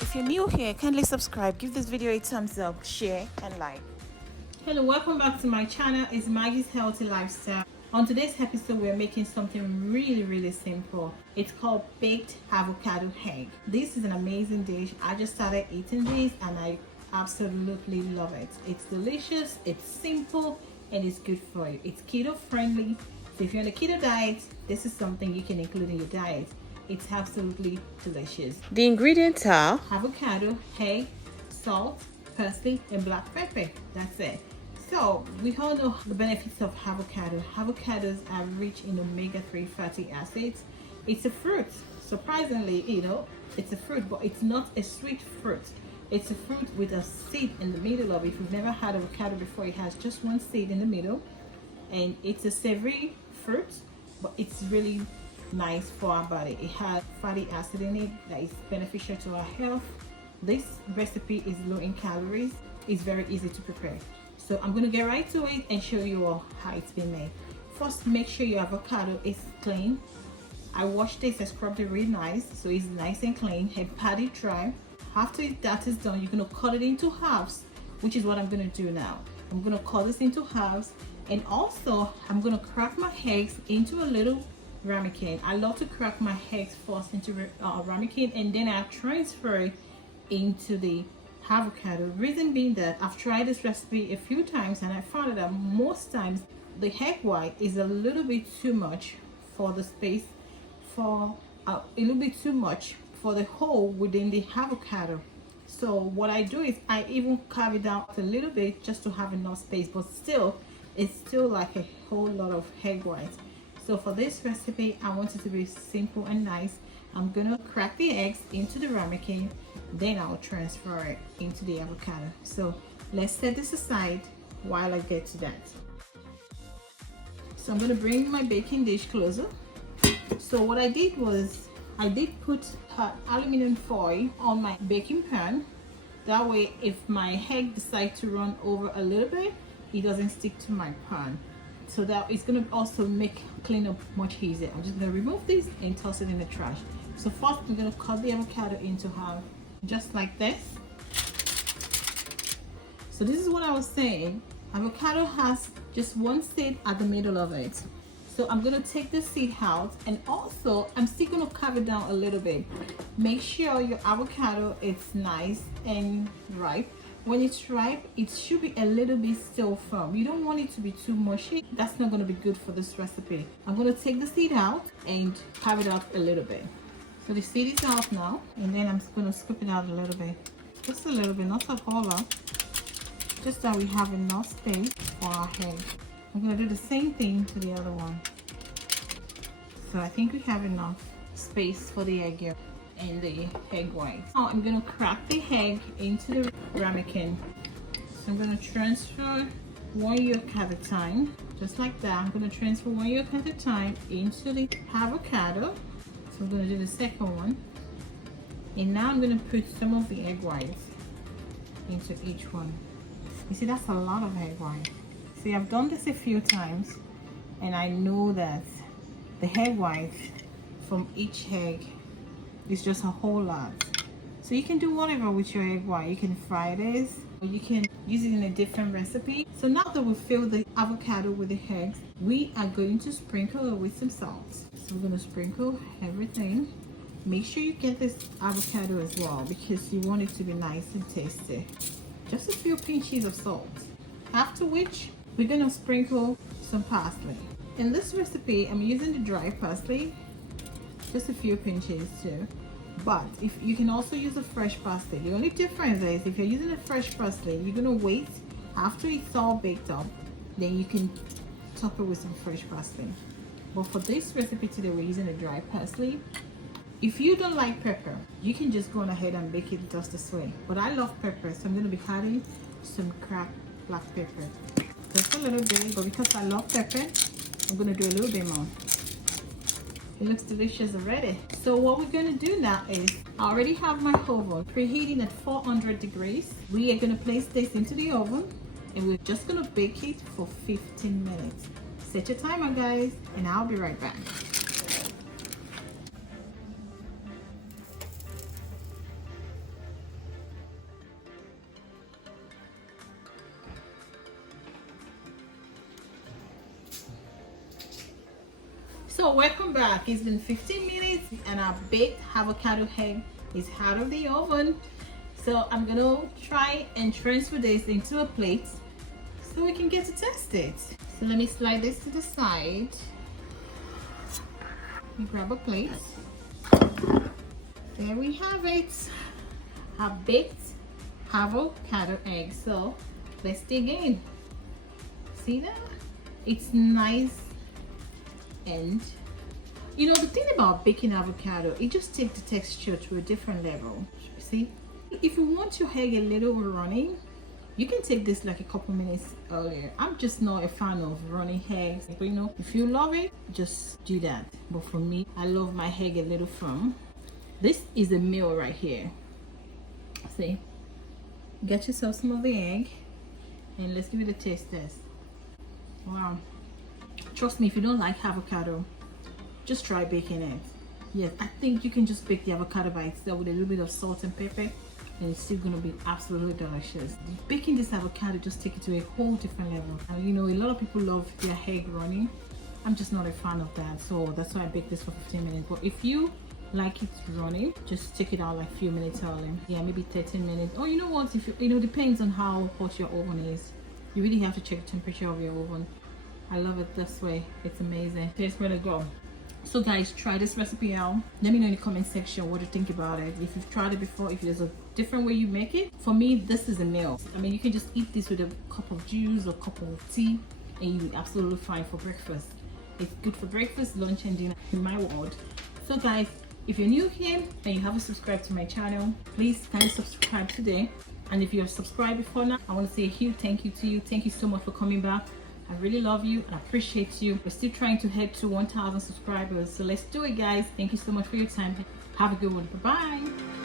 If you're new here, kindly subscribe, give this video a thumbs up, share and like. Hello, welcome back to my channel. It's Maggie's Healthy Lifestyle. On today's episode, we're making something really simple. It's called baked avocado egg. This is an amazing dish. I just started eating this and I absolutely love it. It's delicious, it's simple, and it's good for you. It's keto friendly. So if you're on a keto diet, this is something you can include in your diet. It's absolutely delicious. The ingredients are avocado, egg, salt, parsley, and black pepper. That's it. So we all know the benefits of avocado. Avocados are rich in omega-3 fatty acids. It's a fruit. Surprisingly, it's a fruit, but it's not a sweet fruit. It's a fruit with a seed in the middle of it. If you've never had avocado before, it has just one seed in the middle, and it's a savory fruit, but it's really nice for our body. It has fatty acid in it that is beneficial to our health. This recipe is low in calories. It's very easy to prepare. So I'm going to get right to it and show you all how it's been made. First, make sure your avocado is clean. I washed this and scrubbed it really nice, so it's nice and clean and pat it dry. After that is done, you're going to cut it into halves, which is what I'm going to do now. I'm going to cut this into halves, and also I'm going to crack my eggs into a little ramekin. I love to crack my eggs first into ramekin, and then I transfer it into the avocado. Reason being that I've tried this recipe a few times and I found that most times the egg white is a little bit too much for the space, for a little bit too much for the hole within the avocado. So what I do is I even carve it down a little bit just to have enough space, but still it's still like a whole lot of egg white. So for this recipe, I want it to be simple and nice. I'm gonna crack the eggs into the ramekin, then I'll transfer it into the avocado. So let's set this aside while I get to that. So I'm gonna bring my baking dish closer. So what I did was I did put aluminum foil on my baking pan. That way, if my egg decides to run over a little bit, it doesn't stick to my pan. So that it's gonna also make cleanup much easier. I'm just gonna remove this and toss it in the trash. So first, I'm gonna cut the avocado into half, just like this. So this is what I was saying. Avocado has just one seed at the middle of it. So I'm gonna take the seed out, and also I'm still gonna carve it down a little bit. Make sure your avocado is nice and ripe. When it's ripe, it should be a little bit still firm. You don't want it to be too mushy. That's not gonna be good for this recipe. I'm gonna take the seed out and carve it out a little bit. So the seed is out now, and then I'm just gonna scoop it out a little bit. Just a little bit, not a whole lot. Just that we have enough space for our egg. I'm gonna do the same thing to the other one. So I think we have enough space for the egg yolk and the egg white. Now I'm gonna crack the egg into the ramekin. So I'm gonna transfer one yolk at a time, just like that. I'm gonna transfer one yolk at a time into the avocado. So I'm gonna do the second one. And now I'm gonna put some of the egg whites into each one. You see, that's a lot of egg white. See, I've done this a few times, and I know that the egg white from each egg is just a whole lot. So you can do whatever with your egg white. You can fry this, or you can use it in a different recipe. So now that we fill the avocado with the eggs, we are going to sprinkle it with some salt. So we're going to sprinkle everything. Make sure you get this avocado as well, because you want it to be nice and tasty. Just a few pinches of salt. After which, we're going to sprinkle some parsley. In this recipe, I'm using the dry parsley, just a few pinches too. But if you can also use a fresh parsley. The only difference is if you're using a fresh parsley, you're gonna wait after it's all baked up, then you can top it with some fresh parsley. But for this recipe today, we're using a dry parsley. If you don't like pepper, you can just go on ahead and bake it just this way. But I love pepper, so I'm gonna be adding some cracked black pepper. Just a little bit, but because I love pepper, I'm gonna do a little bit more. It looks delicious already. So what we're gonna do now is, I already have my oven preheating at 400 degrees. We are gonna place this into the oven, and we're just gonna bake it for 15 minutes. Set your timer, guys, and I'll be right back. So welcome back. It's been 15 minutes and our baked avocado egg is out of the oven. So I'm gonna try and transfer this into a plate so we can get to test it. So let me slide this to the side. Let me grab a plate. There we have it. Our baked avocado egg. So let's dig in. See that? It's nice, and you know the thing about baking avocado, it just takes the texture to a different level. See, if you want your egg a little running, you can take this like a couple minutes earlier. I'm just not a fan of running eggs, but you know, if you love it, just do that. But for me, I love my egg a little firm. This is a meal right here. See, get yourself some of the egg and let's give it a taste test. Wow, trust me, if you don't like avocado, just try baking it. Yes, I think you can just bake the avocado by itself with a little bit of salt and pepper and it's still gonna be absolutely delicious. Baking this avocado just take it to a whole different level. And you know, a lot of people love their egg running. I'm just not a fan of that, so that's why I bake this for 15 minutes. But if you like it running, just take it out like a few minutes early. Yeah, maybe 13 minutes. Or you know what, if you know, depends on how hot your oven is. You really have to check the temperature of your oven. I love it this way. It's amazing. Here's where to go. So guys, try this recipe out. Let me know in the comment section what you think about it. If you've tried it before, if there's a different way you make it. For me, this is a meal. I mean, you can just eat this with a cup of juice or cup of tea and you'll be absolutely fine for breakfast. It's good for breakfast, lunch and dinner in my world. So guys, if you're new here and you haven't subscribed to my channel, please kindly subscribe today. And if you have subscribed before now, I want to say a huge thank you to you. Thank you so much for coming back. I really love you and appreciate you. We're still trying to head to 1,000 subscribers. So let's do it, guys. Thank you so much for your time. Have a good one. Bye-bye.